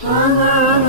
رحمن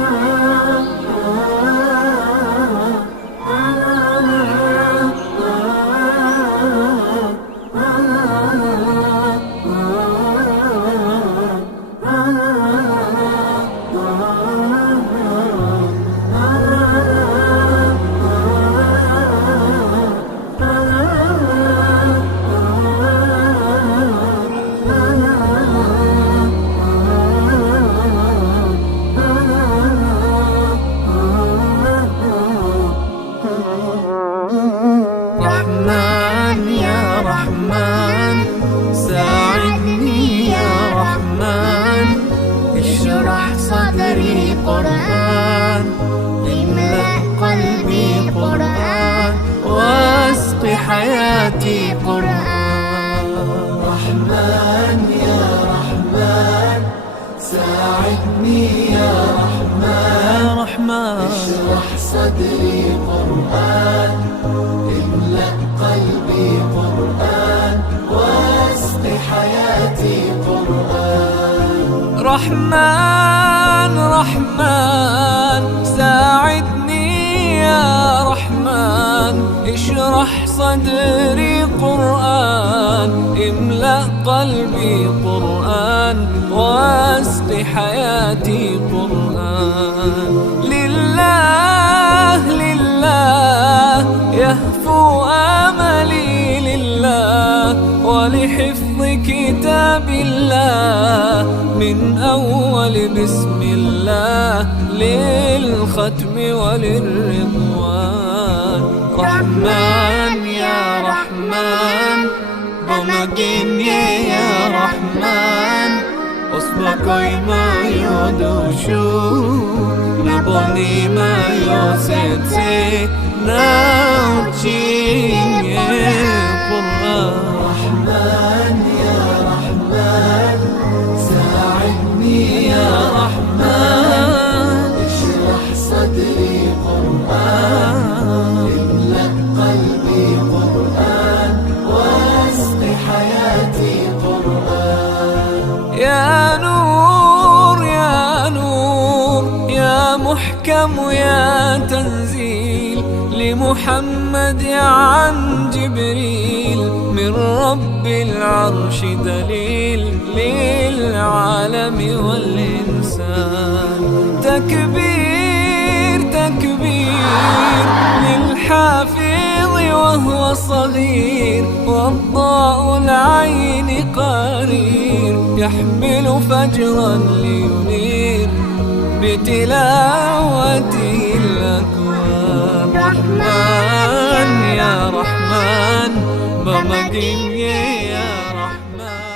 يا رحمن ساعدني يا رحمن، اشرح صدري قرآن، املأ قلبي قرآن، واسق حياتي قرآن. رحمن يا رحمن ساعدني يا رحمن، اشرح صدري قرآن، املأ قلبي قرآن، واسق حياتي قرآن. رحمن رحمن ساعدني يا رحمن، اشرح صدري قرآن، املأ قلبي قرآن، واسق حياتي قرآن. لله لله يهفو آملي لله، ولحفظ كتاب الله من أول بسم الله للختم وللرضوان. رحمن يا رحمن بمجيني يا رحمن، أصبحي ما يدوشو نبني ما يوسيتي ناوتشين يا قرآن. رحمن يا رحمن ساعدني يا رحمن، اشرح صدري قرآن، املأ قلبي قرآن، واسق حياتي قرآن. يا نور يا نور يا محكم يا تنزيل لمحمد عن جبريل، من رب العرش دليل للعالم والإنسان. تكبير تكبير للحافظ وهو صغير، والضاء العين قرير، يحمل فجرا لينير بتلاوته الأكوان. رحمن يا رحمن بمجيني يا رحمن.